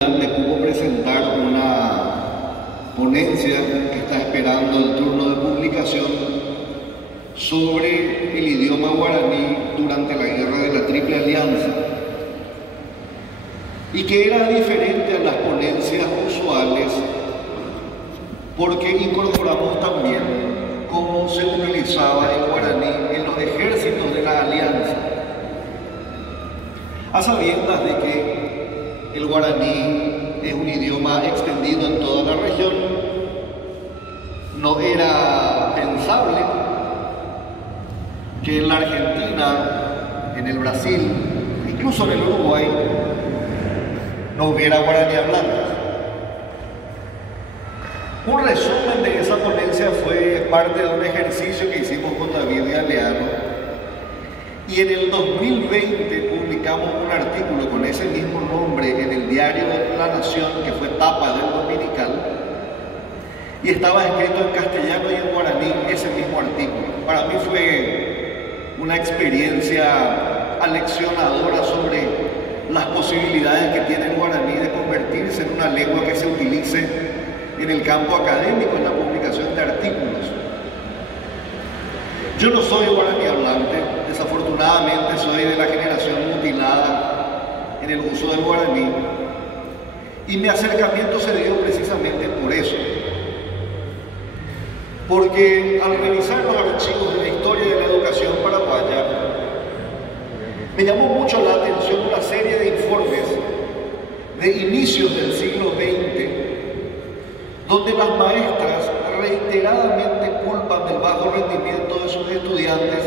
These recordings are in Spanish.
Me cupo presentar una ponencia que está esperando el turno de publicación sobre el idioma guaraní durante la Guerra de la Triple Alianza, y que era diferente a las ponencias usuales porque incorporamos también cómo se utilizaba el guaraní en los ejércitos de la Alianza, a sabiendas de que el guaraní es un idioma extendido en toda la región. No era pensable que en la Argentina, en el Brasil, incluso en el Uruguay, no hubiera guaraní hablantes. Un resumen de esa ponencia fue parte de un ejercicio que hicimos con David y Aleano, y en el 2020 publicamos un artículo con ese mismo nombre en el diario La Nación, que fue tapa del Dominical, y estaba escrito en castellano y en guaraní ese mismo artículo. Para mí fue una experiencia aleccionadora sobre las posibilidades que tiene el guaraní de convertirse en una lengua que se utilice en el campo académico, en la publicación de artículos. Yo no soy guaraní hablante, desafortunadamente soy de la generación mutilada en el uso del guaraní, y mi acercamiento se dio precisamente por eso, porque al revisar los archivos de la historia de la educación paraguaya, me llamó mucho la atención una serie de informes de inicios del siglo XX, donde las maestras reiteradamente culpan del bajo rendimiento de sus estudiantes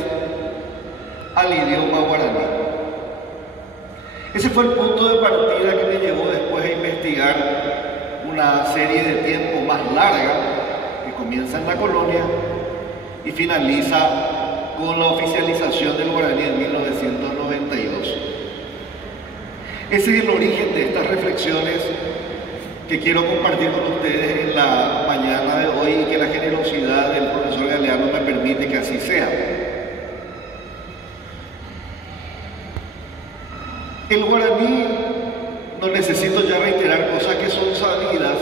al idioma guaraní. Ese fue el punto de partida que me llevó después a investigar una serie de tiempo más larga, que comienza en la colonia y finaliza con la oficialización del guaraní en 1992. Ese es el origen de estas reflexiones que quiero compartir con ustedes en la mañana de hoy, y que la generosidad del profesor Galeano me permite que así sea. El guaraní, no necesito ya reiterar cosas que son sabidas,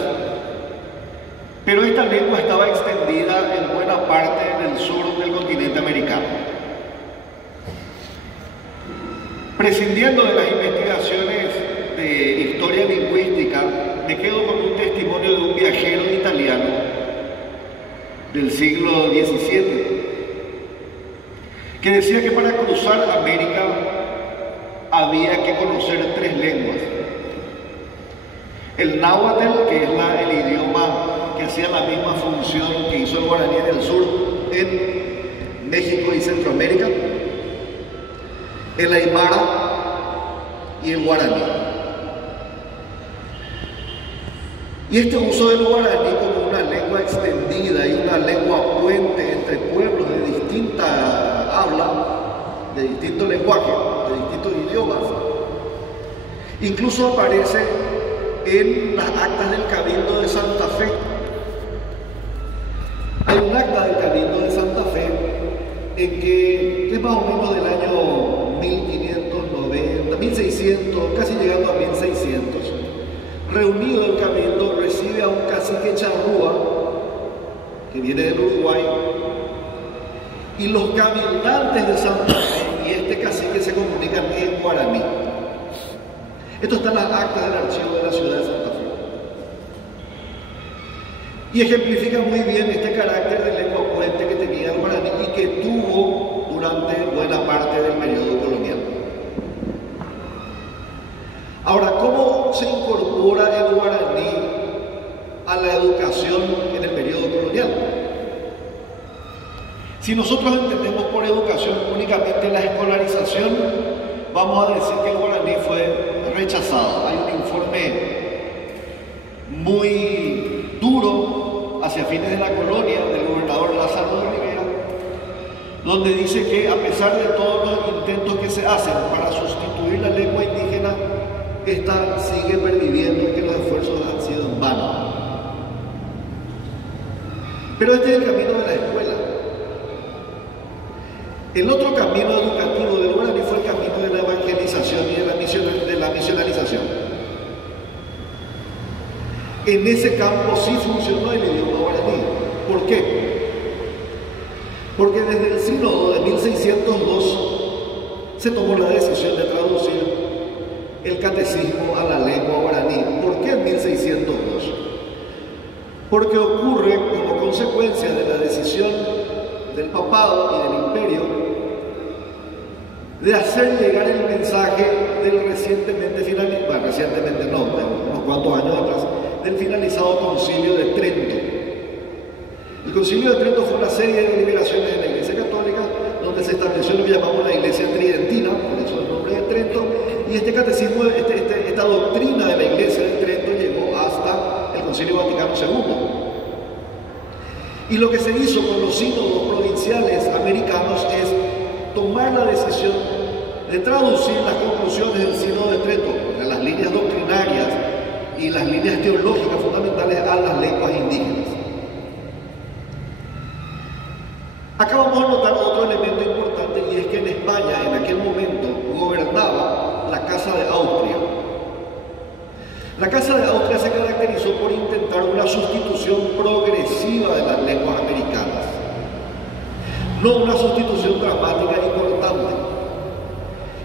pero esta lengua estaba extendida en buena parte del sur del continente americano. Prescindiendo de las investigaciones de historia lingüística, me quedo con un testimonio de un viajero italiano del siglo XVII que decía que para cruzar América había que conocer 3 lenguas: el náhuatl, que es el idioma que hacía la misma función que hizo el guaraní en el sur, en México y Centroamérica; el aymara y el guaraní. Y este uso del guaraní como una lengua extendida y una lengua puente entre pueblos de distinta habla, de distinto lenguaje, de distintos idiomas, incluso aparece en las actas del Cabildo de Santa Fe. Hay un acta del Cabildo de Santa Fe en que es más o menos del año 1590, 1600, casi llegando a 1600, reunido el Cabildo recibe a un cacique charrúa que viene del Uruguay, y los cabildantes de Santa Fe y este cacique se comunican en guaraní. Esto está en las actas del archivo de la ciudad de Santa Fe, y ejemplifica muy bien este carácter de lengua puente que tenía el guaraní y que tuvo durante buena parte del periodo colonial. Ahora, ¿cómo se incorpora el guaraní a la educación en el periodo colonial? Si nosotros entendemos por educación únicamente la escolarización, vamos a decir que el guaraní fue rechazado. Hay un informe muy duro hacia fines de la colonia del gobernador Lázaro de Rivera, donde dice que a pesar de todos los intentos que se hacen para sustituir la lengua indígena, esta sigue perviviendo y que los esfuerzos han sido en vano. Pero este es el camino de la escuela. El otro camino educativo del guaraní fue el camino de la evangelización y de la misionalización. En ese campo sí funcionó el idioma guaraní. ¿Por qué? Porque desde el sínodo de 1602 se tomó la decisión de traducir el catecismo a la lengua guaraní. ¿Por qué en 1602? Porque ocurre como consecuencia de la decisión del papado y del imperio de hacer llegar el mensaje del recientemente finalizado, bueno, recientemente no, de unos cuantos años atrás, del finalizado Concilio de Trento. El Concilio de Trento fue una serie de deliberaciones de la Iglesia Católica donde se estableció lo que llamamos la Iglesia Tridentina, por eso el nombre de Trento, y este catecismo, esta doctrina de la Iglesia de Trento llegó hasta el Concilio Vaticano II. Y lo que se hizo con los sínodos provinciales americanos es tomar la decisión de traducir las conclusiones del sínodo de Trento, las líneas doctrinarias y las líneas teológicas fundamentales a las lenguas indígenas. Acá vamos a notar otro elemento importante, y es que en España en aquel momento gobernaba la Casa de Austria. La Casa de Austria se caracterizó por intentar una sustitución progresiva de las lenguas americanas, no una sustitución dramática y cortante.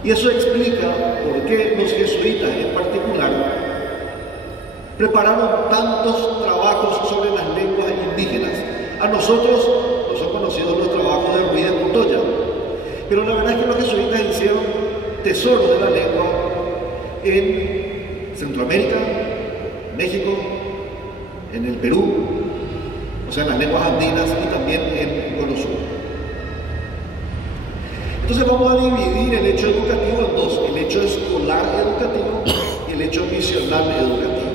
Y eso explica por qué los jesuitas en particular prepararon tantos trabajos sobre las lenguas indígenas. A nosotros nos son conocidos los trabajos de Ruiz de Montoya, pero la verdad es que los jesuitas hicieron tesoro de la lengua en Centroamérica, México, en el Perú, o sea, en las lenguas andinas, y también en el Cono Sur. Entonces vamos a dividir el hecho educativo en dos: el hecho escolar educativo y el hecho misional educativo.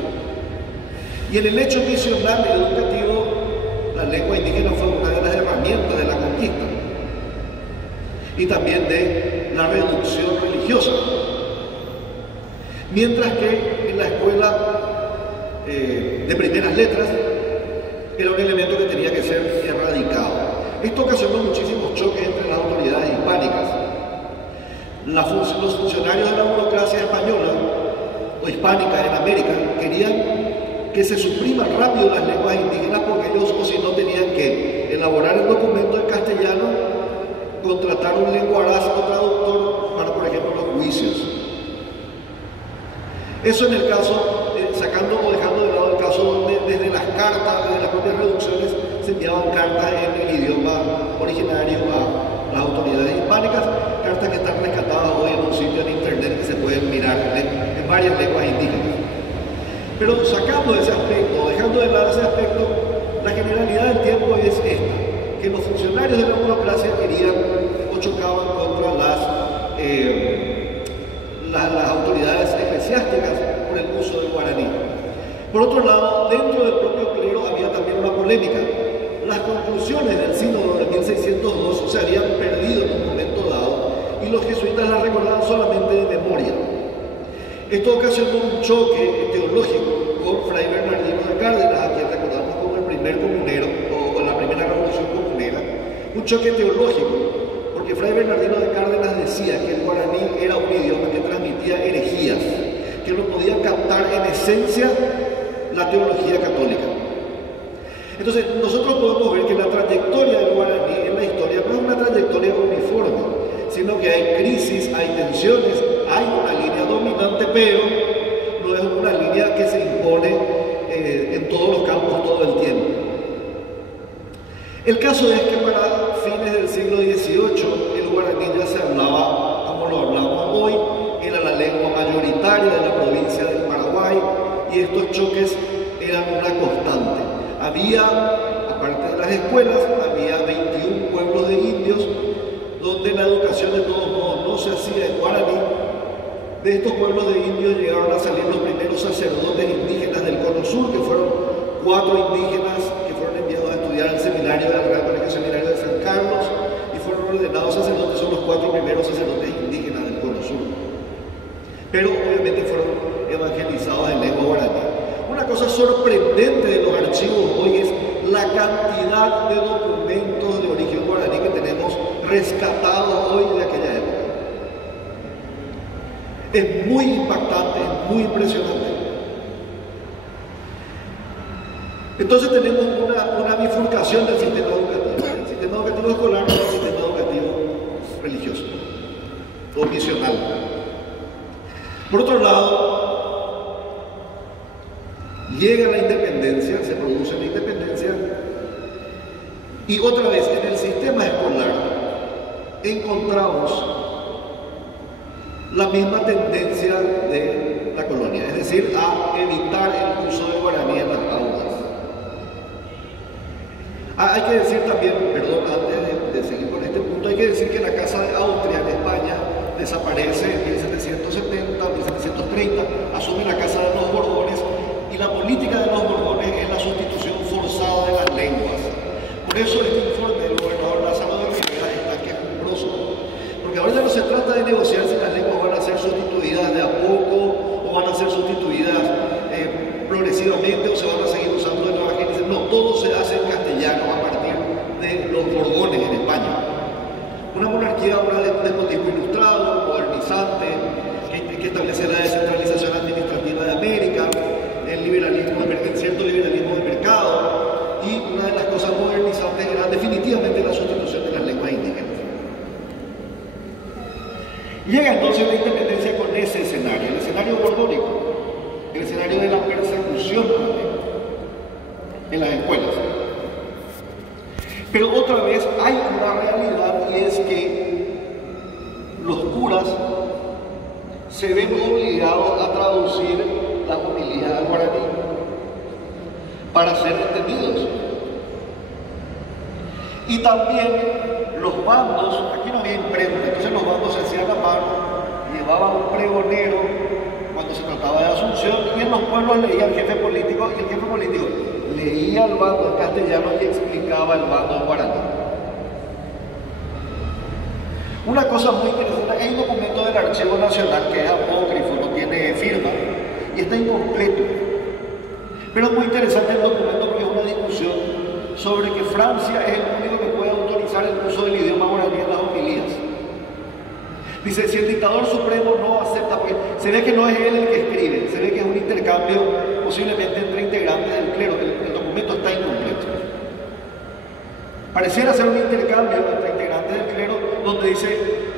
Y en el hecho misional educativo, la lengua indígena fue una de las herramientas de la conquista y también de la reducción religiosa. Mientras que en la escuela de primeras letras era un elemento que tenía que ser erradicado. Esto ocasionó muchísimos choques entre las autoridades hispánicas. Los funcionarios de la burocracia española o hispánica en América querían que se supriman rápido las lenguas indígenas, porque ellos, o si no, tenían que elaborar el documento en castellano, contratar un lenguaraz o traductor para, por ejemplo, los juicios. Eso en el caso, sacando o dejando de lado el caso donde desde las cartas, desde las propias reducciones, se enviaban cartas en el idioma originario a las autoridades hispánicas, cartas que están rescatadas hoy en un sitio en internet que se pueden mirar en varias lenguas indígenas. Pero sacando ese aspecto, dejando de lado ese aspecto, la generalidad del tiempo es esta: que los funcionarios de la burocracia querían o chocaban contra las autoridades eclesiásticas por el uso del guaraní. Por otro lado, dentro del propio clero había también una polémica. Las conclusiones del sínodo de 1602 se habían perdido en un momento dado y los jesuitas las recordaban solamente de memoria. Esto ocasionó un choque teológico con Fray Bernardino de Cárdenas, a quien recordamos como el primer comunero, o la primera revolución comunera. Un choque teológico, porque Fray Bernardino de Cárdenas decía que el guaraní era un idioma que transmitía herejías, que no podía captar en esencia la teología católica. Entonces, nosotros podemos ver que la trayectoria del guaraní en la historia no es una trayectoria uniforme, sino que hay crisis, hay tensiones, hay una línea dominante, pero no es una línea que se impone en todos los campos todo el tiempo. El caso es que para fines del siglo XVIII el guaraní ya se hablaba como lo hablamos hoy, era la lengua mayoritaria de la provincia del Paraguay, y estos choques eran una constante. Había, aparte de las escuelas, había 21 pueblos de indios donde la educación de todos modos no se hacía en guaraní. De estos pueblos de indios llegaron a salir los primeros sacerdotes indígenas del Cono Sur, que fueron 4 indígenas que fueron enviados a estudiar al seminario del Real Colegio Seminario de San Carlos y fueron ordenados sacerdotes. Son los 4 primeros sacerdotes indígenas del Cono Sur. Pero obviamente fueron evangelizados en lengua guaraní. Una cosa sorprendente de los archivos hoy es la cantidad de documentos de origen guaraní que tenemos rescatados hoy de aquella época. Es muy impactante, es muy impresionante. Entonces tenemos una bifurcación del sistema educativo. El sistema educativo escolar y el sistema educativo religioso o misional. Por otro lado, llega la independencia, se produce la independencia, y otra vez en el sistema escolar encontramos la misma tendencia de la colonia, es decir, a evitar el uso del guaraní en las aulas. Hay que decir también, perdón, antes de seguir con este punto, hay que decir que la Casa de Austria en España desaparece en 1770, 1730, asume la Casa de los Borbones, y la política de los Borbones es la sustitución forzada de las lenguas. Por eso este informe del gobernador Lázaro de Rivera es tan quejumbroso, porque ahora ya no se trata de negociar si las lenguas van a ser sustituidas de a poco o van a ser sustituidas progresivamente o se van a seguir usando de nueva generación. No, todo se hace en castellano a partir de los Borbones en España. Una monarquía, un despotismo ilustrado, modernizante, que establece la descentralización administrativa de América, el liberalismo, el cierto liberalismo de mercado, y una de las cosas modernizantes era definitivamente la sustitución de las lenguas indígenas. Llega entonces la independencia con ese escenario, el escenario borbónico, el escenario de la persecución en las escuelas. Pero otra vez hay una realidad, y es que los curas se ven obligados a traducir la homilía al guaraní para ser entendidos. Y también los bandos, aquí no había imprenta, entonces los bandos se hacían a mano, llevaban un pregonero cuando se trataba de Asunción, y en los pueblos leía el jefe político, y el jefe político leía el bando en castellano y explicaba el bando en guaraní. Una cosa muy interesante, hay un documento del Archivo Nacional que es apócrifo, no tiene firma y está incompleto, pero es muy interesante el documento porque es una discusión sobre que Francia es el único que puede autorizar el uso del idioma guaraní en las homilías. Dice, si el dictador supremo no acepta, porque se ve que no es él el que escribe, se ve que es un intercambio posiblemente entre integrantes del clero, el documento está incompleto. Pareciera ser un intercambio entre integrantes del clero donde dice,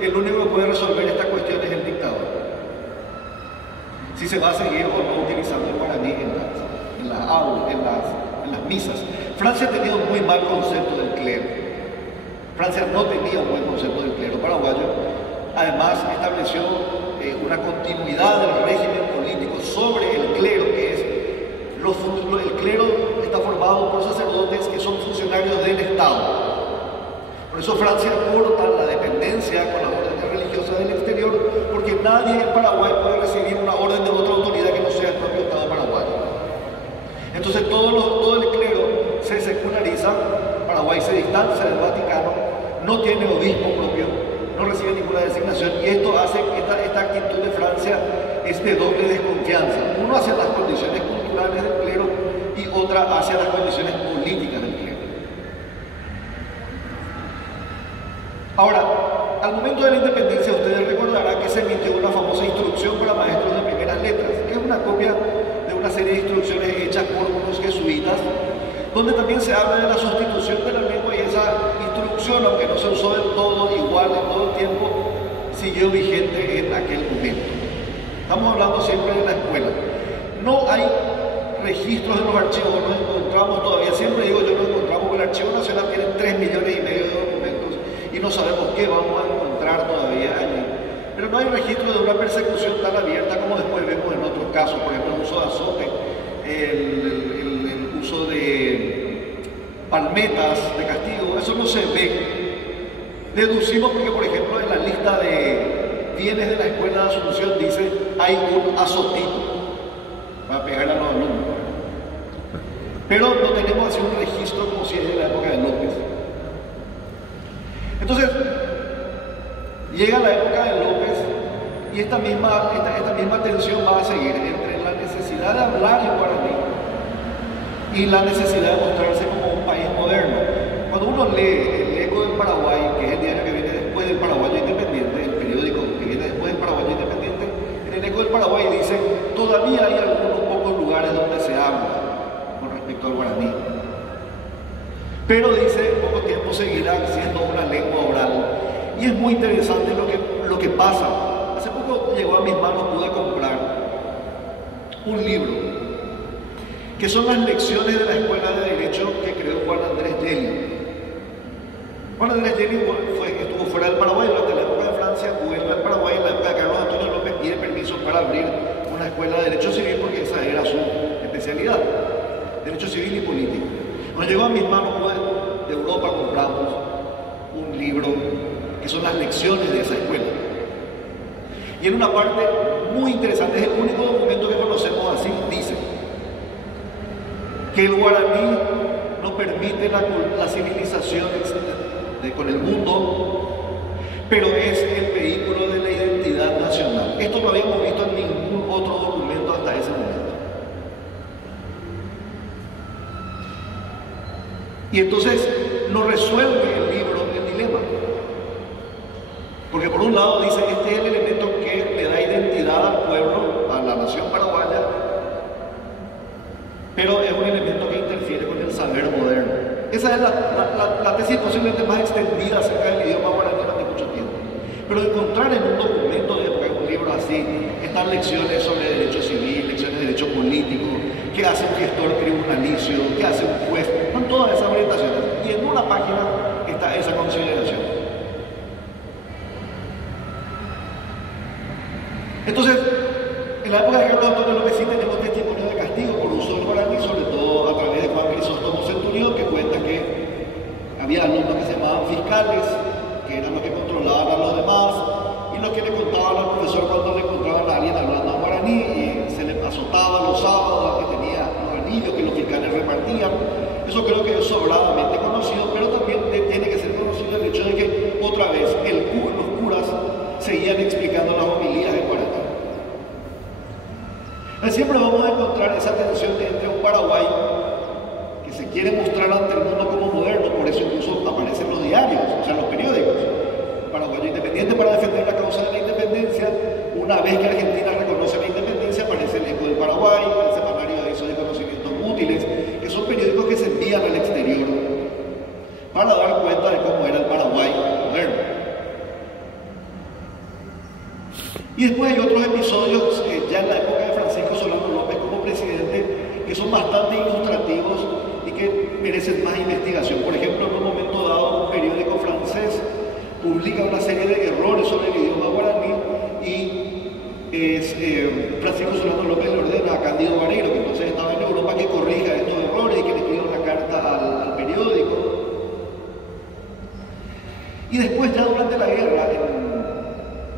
el único que puede resolver esta cuestión es el dictador. Si se va a seguir o no utilizando el guaraní en las aulas, en las misas. Francia tenía un muy mal concepto del clero. Francia no tenía un buen concepto del clero paraguayo. Además, estableció una continuidad del régimen político sobre el clero, que es el clero está formado por sacerdotes que son funcionarios del Estado. Por eso Francia corta la dependencia con las órdenes religiosas del exterior, porque nadie en Paraguay puede recibir una orden de otra autoridad que no sea el propio Estado paraguayo. Entonces todo el clero se seculariza, Paraguay se distancia del Vaticano, no tiene obispo propio, no recibe ninguna designación, y esto hace que esta actitud de Francia es de doble desconfianza. Uno hacia las condiciones culturales del clero y otra hacia las condiciones políticas del clero. Ahora, al momento de la independencia, ustedes recordarán que se emitió una famosa instrucción para maestros de primeras letras, que es una copia de una serie de instrucciones hechas por unos jesuitas, donde también se habla de la sustitución de la lengua, y esa instrucción, aunque no se usó del todo igual en todo el tiempo, siguió vigente en aquel momento. Estamos hablando siempre de la escuela. No hay registros en los archivos, no encontramos todavía, siempre digo yo, no encontramos, porque el Archivo Nacional tiene 3,5 millones de documentos y no sabemos qué vamos a encontrar todavía allí. Pero no hay registro de una persecución tan abierta como después vemos en otros casos, por ejemplo el uso de azote, el uso de palmetas de castigo, eso no se ve. Deducimos porque, por ejemplo, en la lista de bienes de la Escuela de Asunción dice hay un azotito para pegar a los alumnos. Pero no tenemos así un registro como si es de la época de López. Entonces, llega la época de López y esta misma tensión va a seguir entre la necesidad de hablar en guaraní y la necesidad de mostrarse como un país moderno. Cuando uno lee El Eco del Paraguay, que es el diario que viene después del Paraguayo Independiente, el periódico que viene después del Paraguayo Independiente, en El Eco del Paraguay dice, todavía hay algunos pocos lugares donde se habla con respecto respecto al guaraní. Pero dice, en poco tiempo seguirá siendo una lengua oral. Y es muy interesante lo que pasa. Hace poco llegó a mis manos, pude comprar un libro, que son las lecciones de la Escuela de Derecho que creó Juan Andrés Gelli. Juan Andrés Gelli estuvo fuera del Paraguay durante la época de Francia, vuelve al Paraguay en la época de Carlos Antonio López, pide permiso para abrir una escuela de Derecho Civil porque esa era su especialidad, Derecho Civil y Político. Cuando llegó a mis manos, de Europa compramos un libro que son las lecciones de esa escuela. Y en una parte muy interesante, es el único documento que conocemos así, dice que el guaraní no permite la civilización con el mundo, pero es el vehículo de la identidad nacional. Esto no habíamos visto en ningún otro documento hasta ese momento. Y entonces no resuelve el libro el dilema. Porque por un lado dice, este es el elemento que le da identidad al pueblo, a la nación paraguaya, pero es un elemento que interfiere con el saber moderno. Esa es la tesis posiblemente más extendida acerca del idioma guaraní durante mucho tiempo. Pero encontrar en un documento de época, en un libro así, están lecciones sobre derecho civil, lecciones de derecho político, qué hace un gestor tribunalicio, qué hace un juez, con todas esas orientaciones. Y en una página está esa consideración. Entonces, en la época de Carlos Antonio López sí tenemos testimonio de castigo por uso del guaraní, sobre todo a través de Juan Crisóstomo Centurión, que cuenta que había alumnos que se llamaban fiscales, que eran los que controlaban a los demás, y los que le contaban al profesor cuando le encontraban a alguien hablando en guaraní, y se le azotaba los sábados, que tenía los anillos que los fiscales repartían. Eso creo que es sobradamente conocido, pero también tiene que ser conocido el hecho de que otra vez los curas seguían explicando las homilías en guaraní. Siempre vamos a encontrar esa tensión entre un Paraguay que se quiere mostrar ante el mundo como moderno, por eso incluso aparecen los diarios, o sea, los periódicos. Paraguayo independiente para defender la causa de la independencia. Una vez que Argentina reconoce la independencia, aparece el Eco del Paraguay, el Semanario de Avisos de Conocimientos Útiles, que son periódicos que se envían al exterior para dar cuenta de cómo era el Paraguay moderno. Y después hay otros episodios, ya en la época de Francisco Solano López como presidente, que son bastante ilustrativos y que merecen más investigación. Por ejemplo, en un momento dado, un periódico francés publica una serie de errores sobre el idioma guaraní y Francisco Solano López le ordena a Cándido Vareiro, que entonces estaba en Europa, que corrija estos errores y que le escriba una carta al periódico. Y después, ya durante la guerra,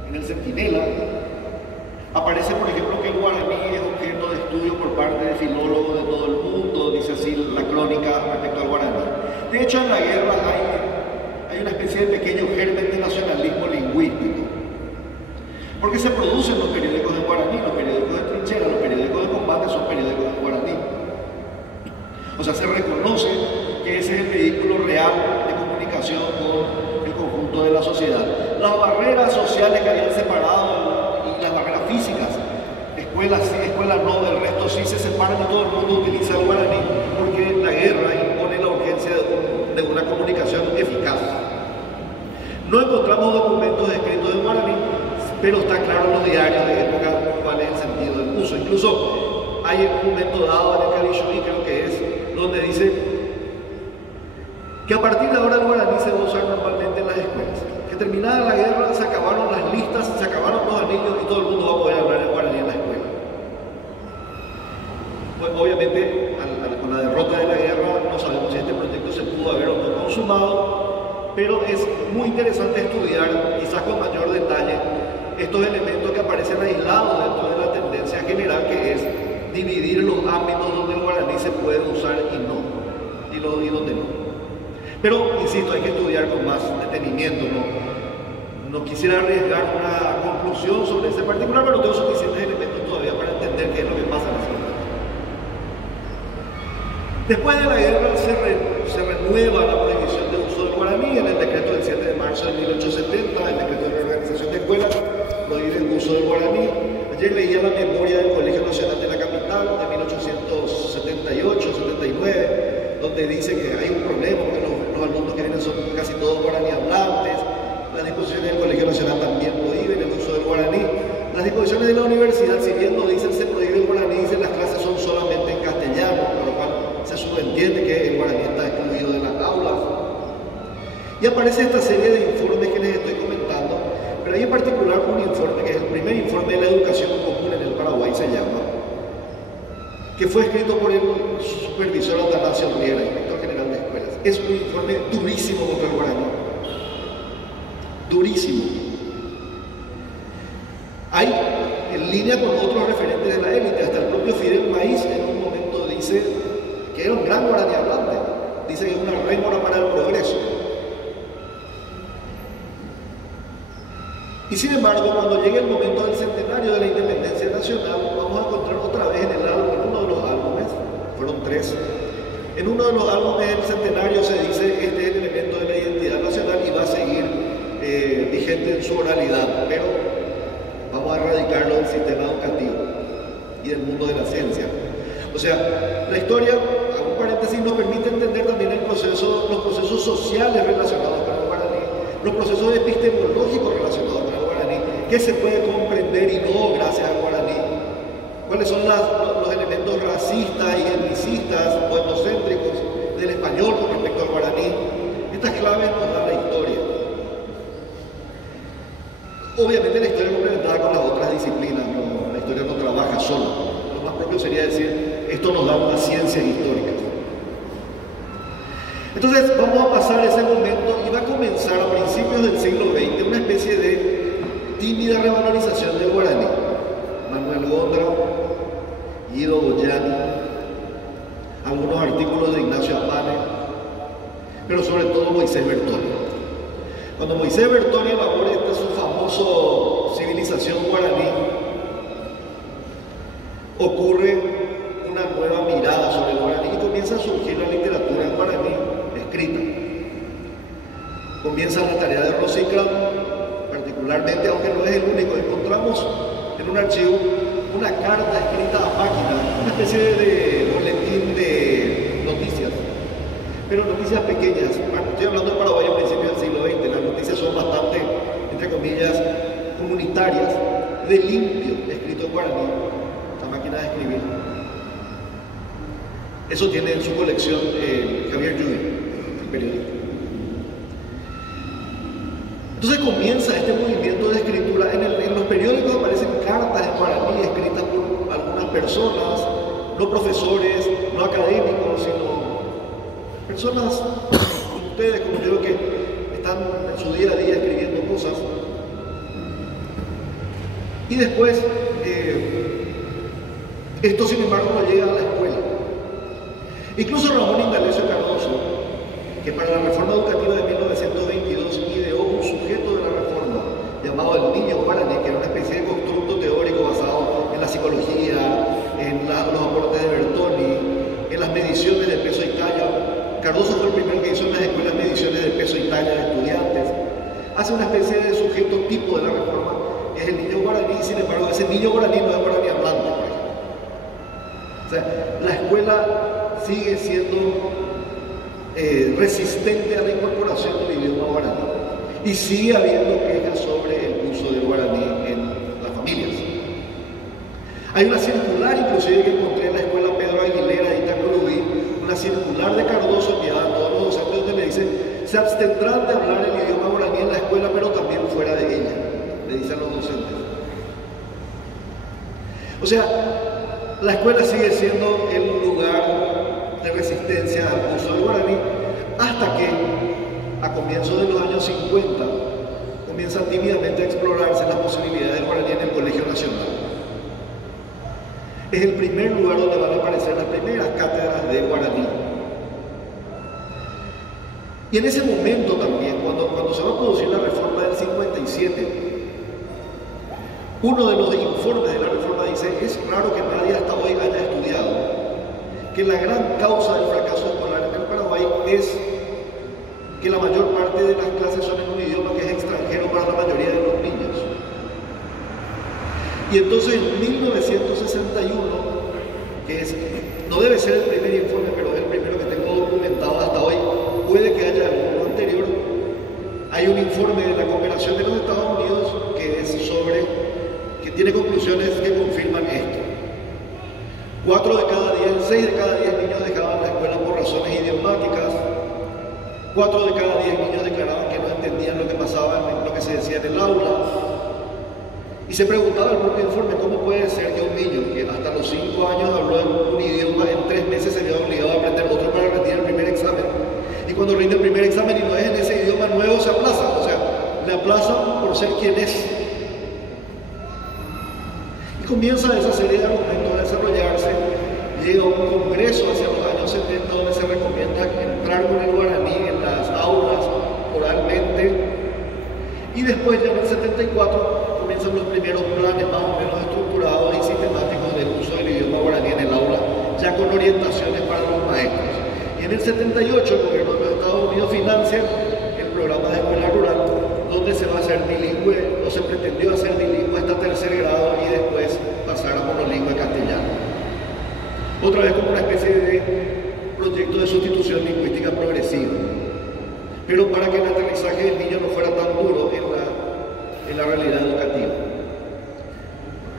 en el Centinela, aparece, por ejemplo, que el guaraní es objeto de estudio por parte de filólogos de todo el mundo, dice así la crónica respecto al guaraní. De hecho, en la guerra hay una especie de pequeño germen de nacionalismo lingüístico, porque se producen los periódicos de guaraní, los periódicos de trinchera, los periódicos de combate son periódicos de guaraní. O sea, se reconoce que ese es el vehículo real de comunicación con el conjunto de la sociedad. Las barreras sociales que habían separado y las barreras físicas, escuelas sí, escuelas no, del resto sí se separan y todo el mundo utiliza el guaraní porque la guerra impone la urgencia de una comunicación eficaz. No encontramos documentos escritos en guaraní, pero está claro en los diarios de época cuál es el sentido del uso. Incluso hay un momento dado en el Cabilloí, creo que es, donde dice que a partir de ahora el guaraní se va a usar normalmente en las escuelas. Que terminada la guerra se acabaron las listas, se acabaron los anillos y todo el mundo va a poder hablar el guaraní en la escuela. Pues obviamente con la derrota de la guerra no sabemos si este proyecto se pudo haber o no consumado, pero es muy interesante estudiar, quizás con mayor detalle, estos elementos que aparecen aislados dentro de la tendencia general, que es dividir los ámbitos donde el guaraní se puede usar y donde no. Pero, insisto, hay que estudiar con más detenimiento, no quisiera arriesgar una conclusión sobre ese particular, pero tengo suficientes elementos todavía para entender qué es lo que pasa en ese momento. Después de la guerra se renueva la prohibición de uso del guaraní en el decreto del 7 de marzo de 1870, el decreto de reorganización de escuelas, prohíbe el uso del guaraní. Ayer leía la memoria del Colegio Nacional de la Capital de 1878-79, donde dice que hay un problema porque los alumnos que vienen son casi todos guaraní hablantes. Las disposiciones del Colegio Nacional también prohíben el uso del guaraní. Las disposiciones de la universidad, si bien no dicen se prohíbe el guaraní, dicen las clases son solamente en castellano, por lo cual se subentiende que el guaraní está excluido de las aulas. Y aparece esta serie de informes que les estoy comentando, pero hay en particular un informe, que es el primer informe de la educación común en el Paraguay, se llama, que fue escrito por el supervisor Atanasio Riera, inspector general de escuelas. Es un informe durísimo contra el guaraní. Durísimo. Hay en línea con otros referentes de la élite, hasta el propio Fidel Maíz en un momento dice que era un gran guaraní hablante, dice que es una rémora para el progreso. Y sin embargo, cuando llegue el momento del centenario de la independencia nacional, vamos a encontrar otra vez en el álbum, en uno de los álbumes, fueron 3, en uno de los álbumes del centenario se dice que este es el elemento de la identidad nacional y va a seguir vigente en su oralidad, pero vamos a erradicarlo del sistema educativo y del mundo de la ciencia. O sea, la historia, hago un paréntesis, nos permite entender también los procesos sociales relacionados con el guaraní, los procesos epistemológicos relacionados con el guaraní, que se puede comprender y no gracias al guaraní. ¿Cuáles son los elementos racistas y etnicistas o etnocéntricos del español con respecto al guaraní? Estas claves nos dan la historia. Obviamente la historia es complementada con las otras disciplinas, ¿no? La historia no trabaja sola. Lo más propio sería decir, esto nos da unas ciencias históricas. Entonces vamos a pasar ese momento y va a comenzar a principios del siglo XX una especie de tímida revalorización del guaraní. Manuel Gondra, Guido Boyani, algunos artículos de Ignacio Amane, pero sobre todo Moisés Bertoni. Cuando Moisés Bertoni elabora su famoso Civilización guaraní, ocurre una nueva mirada sobre el guaraní y comienza a surgir la literatura en guaraní escrita. Comienza la tarea de Rosica, particularmente, aunque no es el único. Encontramos en un archivo una carta escrita a máquina, una especie de boletín de noticias, pero noticias pequeñas. Estoy hablando de Paraguay a principios del siglo XX, las noticias son bastante, entre comillas, comunitarias, de limpio, escrito en guaraní, la máquina de escribir. Eso tiene en su colección Javier Llull, el periodista. Entonces comienza este movimiento de escritura. En los periódicos aparecen cartas en guaraní escritas por algunas personas, no profesores, no académicos, sino personas como ustedes, como yo, que están en su día a día escribiendo cosas. Y después, esto sin embargo no llega a la escuela. Incluso Ramón Indalecio Cardoso, que para la reforma educativa de 1922 ideó un sujeto de la reforma llamado el niño guaraní, que era una especie de constructo teórico basado en la psicología, en los aportes de Bertoni, en las mediciones de peso y talla. Cardoso fue el primero que hizo en las escuelas mediciones de peso y talla de estudiantes. Hace una especie de sujeto tipo de la reforma, es el niño guaraní. Sin embargo, ese niño guaraní no es guaraní hablante, por ejemplo. O sea, la escuela sigue siendo resistente a la incorporación del idioma guaraní y sigue habiendo quejas sobre el uso del guaraní en las familias. Hay una circular inclusive que encontré en la escuela Pedro Aguilera de Itacurubí, una circular de Cardoso enviada a todos los docentes donde le dice: se abstendrán de hablar el idioma guaraní en la escuela, pero también fuera de ella, le dicen los docentes. O sea, la escuela sigue siendo el lugar de resistencia al uso del guaraní, hasta que a comienzos de los años 50 comienzan tímidamente a explorarse las posibilidades del guaraní en el Colegio Nacional. Es el primer lugar donde van a aparecer las primeras cátedras de guaraní. Y en ese momento también, cuando se va a producir la reforma del 57, uno de los informes de la reforma dice: es raro que nadie hasta hoy haya estudiado que la gran causa del fracaso escolar en el Paraguay es que la mayor parte de las clases son en un idioma que es extranjero para la mayoría de los niños. Y entonces en 1961, que no debe ser el primer informe, pero es el primero que tengo documentado, Hay un informe de la Cooperación de los Estados Unidos que tiene conclusiones que confirman esto. 6 de cada 10 niños dejaban la escuela por razones idiomáticas. 4 de cada 10 niños declaraban que no entendían lo que pasaba, lo que se decía en el aula. Y se preguntaba el propio informe, ¿cómo puede ser que un niño que hasta los 5 años habló un idioma, en 3 meses se vea obligado a aprender otro para rendir el primer examen? Y cuando rinde el primer examen y no es en ese idioma nuevo, se aplaza. O sea, le aplazan por ser quien es. Y comienza esa serie de argumentos a desarrollarse. Llega un congreso hacia los años 70 donde se recomienda entrar con el guaraní en las aulas oralmente. Y después, ya en el 74, comienzan los primeros planes más o menos estructurados y sistemáticos del uso del idioma guaraní en el aula, ya con orientaciones para los maestros. Y en el 78 el gobierno de los Estados Unidos financia el programa de escuela rural, donde se va a hacer bilingüe, o se pretendió hacer bilingüe hasta tercer grado y después pasar a monolingüe castellano. Otra vez como una especie de proyecto de sustitución lingüística progresiva. Pero para que el aterrizaje del niño no fuera tan duro en la realidad educativa.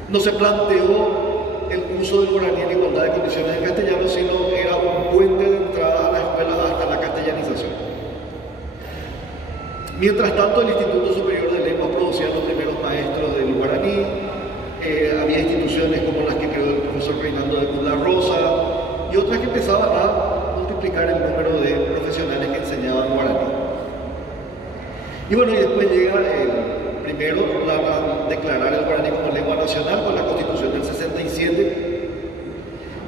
No se planteó el uso del guaraní en igualdad de condiciones en castellano, sino era un puente de entrada a la escuela hasta la castellanización. Mientras tanto, el Instituto Superior de Lenguas producía los primeros maestros del guaraní. Había instituciones como las que creó el profesor Reinaldo de Cula Rosa y otras que empezaban a multiplicar el número de profesionales que enseñaban guaraní. Y bueno, y después llega primero a declarar el guaraní como lengua nacional con la Constitución del 67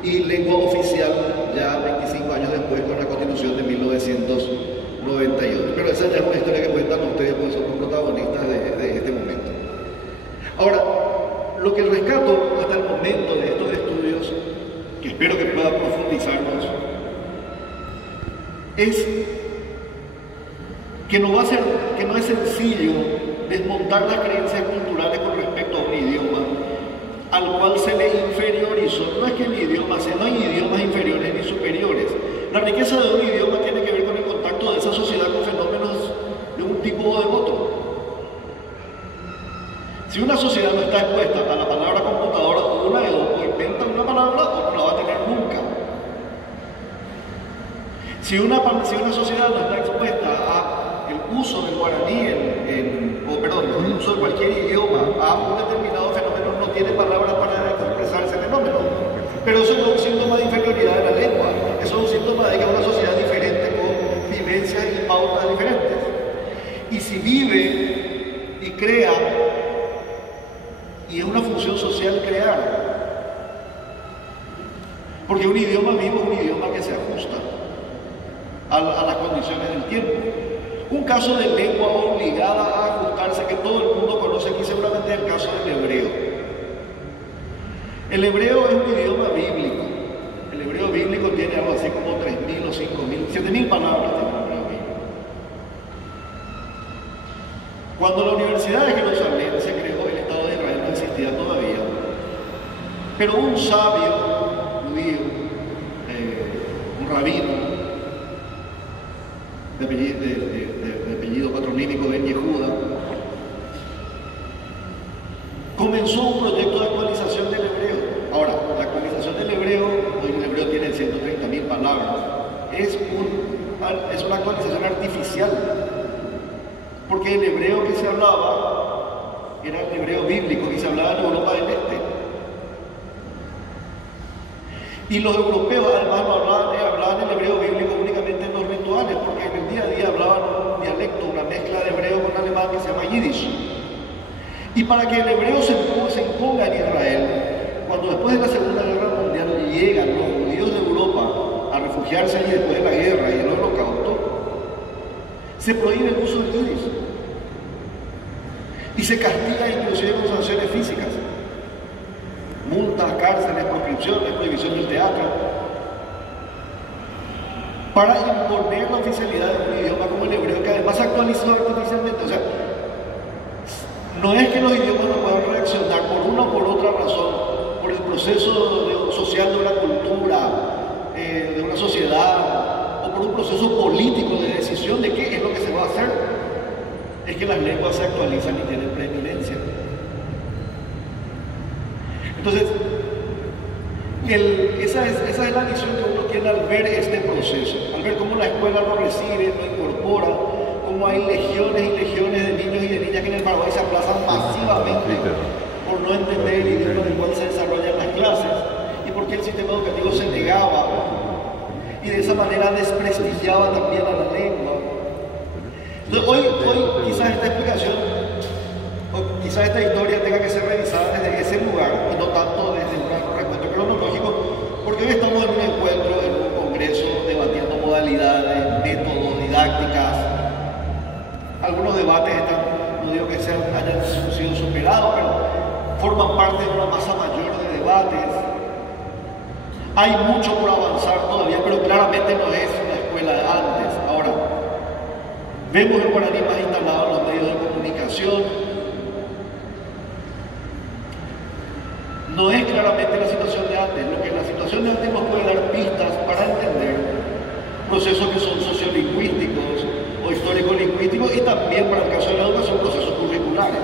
y lengua oficial ya 25 años después con la Constitución de 1998. Pero esa ya es una historia que cuentan ustedes porque son los protagonistas de este momento. Ahora, lo que rescato hasta el momento de estos estudios, que espero que pueda profundizarnos, es que no es sencillo desmontar las creencias culturales con respecto a un idioma al cual se le inferiorizó. No es que el idioma no hay idiomas inferiores ni superiores. La riqueza de un idioma tiene que ver con el contacto de esa sociedad con fenómenos de un tipo o de otro. Si una sociedad no está expuesta a la palabra computadora, una de dos, o inventa una palabra o no la va a tener nunca. Si una sociedad no está expuesta al uso del guaraní, el uso de cualquier idioma a un determinado fenómeno, no tiene palabras para expresar ese fenómeno. Pero eso no es un síntoma de inferioridad de la lengua, eso es un síntoma de que es una sociedad diferente con vivencias y pautas diferentes. Y si vive y crea, y es una función social crear, porque un idioma vivo es un idioma que se ajusta a las condiciones del tiempo. Un caso de lengua obligada a ajustarse que todo el mundo conoce aquí seguramente es el caso del hebreo. El hebreo es un idioma bíblico. El hebreo bíblico tiene algo así como 3.000 o 5.000, 7.000 palabras tiene el hebreo bíblico. Cuando la Universidad de Jerusalén se creó, el Estado de Israel no existía todavía, pero un sabio judío, un rabino, de apellido patronímico Ben Yehuda, comenzó un proyecto de actualización del hebreo. Ahora, la actualización del hebreo, hoy el hebreo tiene 130.000 palabras, es una actualización artificial, porque el hebreo que se hablaba era el hebreo bíblico que se hablaba en Europa del Este. Y los europeos además no hablaban el hebreo bíblico únicamente en los rituales, porque en el día a día hablaban un dialecto, una mezcla de hebreo con alemán que se llama Yiddish. Y para que el hebreo se imponga en Israel, cuando después de la Segunda Guerra Mundial llegan los judíos de Europa a refugiarse allí después de la guerra y el holocausto, se prohíbe el uso del Yiddish. Y se castiga inclusive con sanciones físicas. Multas, cárceles, proscripciones, prohibición del teatro, para imponer la oficialidad de un idioma como el hebreo, que además se actualizó artificialmente. O sea, no es que los idiomas no puedan reaccionar por una o por otra razón, por el proceso social de una cultura, de una sociedad, o por un proceso político de decisión de qué es lo que se va a hacer. es que las lenguas se actualizan y tienen preeminencia. Entonces, esa es la visión que uno tiene al ver este proceso, al ver cómo la escuela lo recibe, lo incorpora, cómo hay legiones y legiones de niños y de niñas que en el Paraguay se aplazan masivamente por no entender el idioma en el cual se desarrollan las clases, y porque el sistema educativo se negaba y de esa manera desprestigiaba también a la lengua. Entonces, hoy quizás esta explicación, o quizás esta historia tenga que ser revisada desde ese lugar y no tanto desde un recuento cronológico, porque hoy estamos en un encuentro, en un congreso, debatiendo modalidades, métodos, didácticas. Algunos debates están, no digo que hayan sido superados, pero forman parte de una masa mayor de debates. Hay mucho por avanzar todavía, pero claramente no es la escuela de antes. Ahora, vemos el guaraní más instalado en los medios de comunicación. No es claramente la situación de antes. Lo que la situación de antes nos puede dar pistas para entender procesos que son sociolingüísticos o histórico-lingüísticos, y también, para el caso de la educación, procesos curriculares.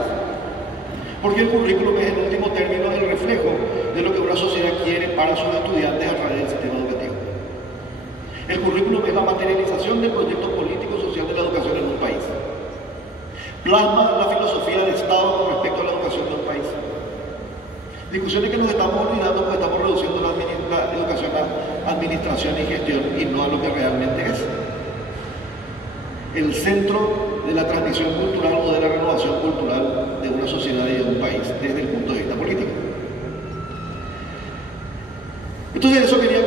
Porque el currículum es, en último término, el reflejo de lo que una sociedad quiere para sus estudiantes a través del sistema educativo. El currículum es la materialización del proyecto político-social de la educación en un país. Plasma la filosofía de Estado con respecto a la educación de un país. Discusiones que nos estamos olvidando porque estamos reduciendo la educación a administración y gestión y no a lo que realmente es. El centro de la transmisión cultural o de la renovación cultural de una sociedad y de un país desde el punto de vista político. Entonces, eso quería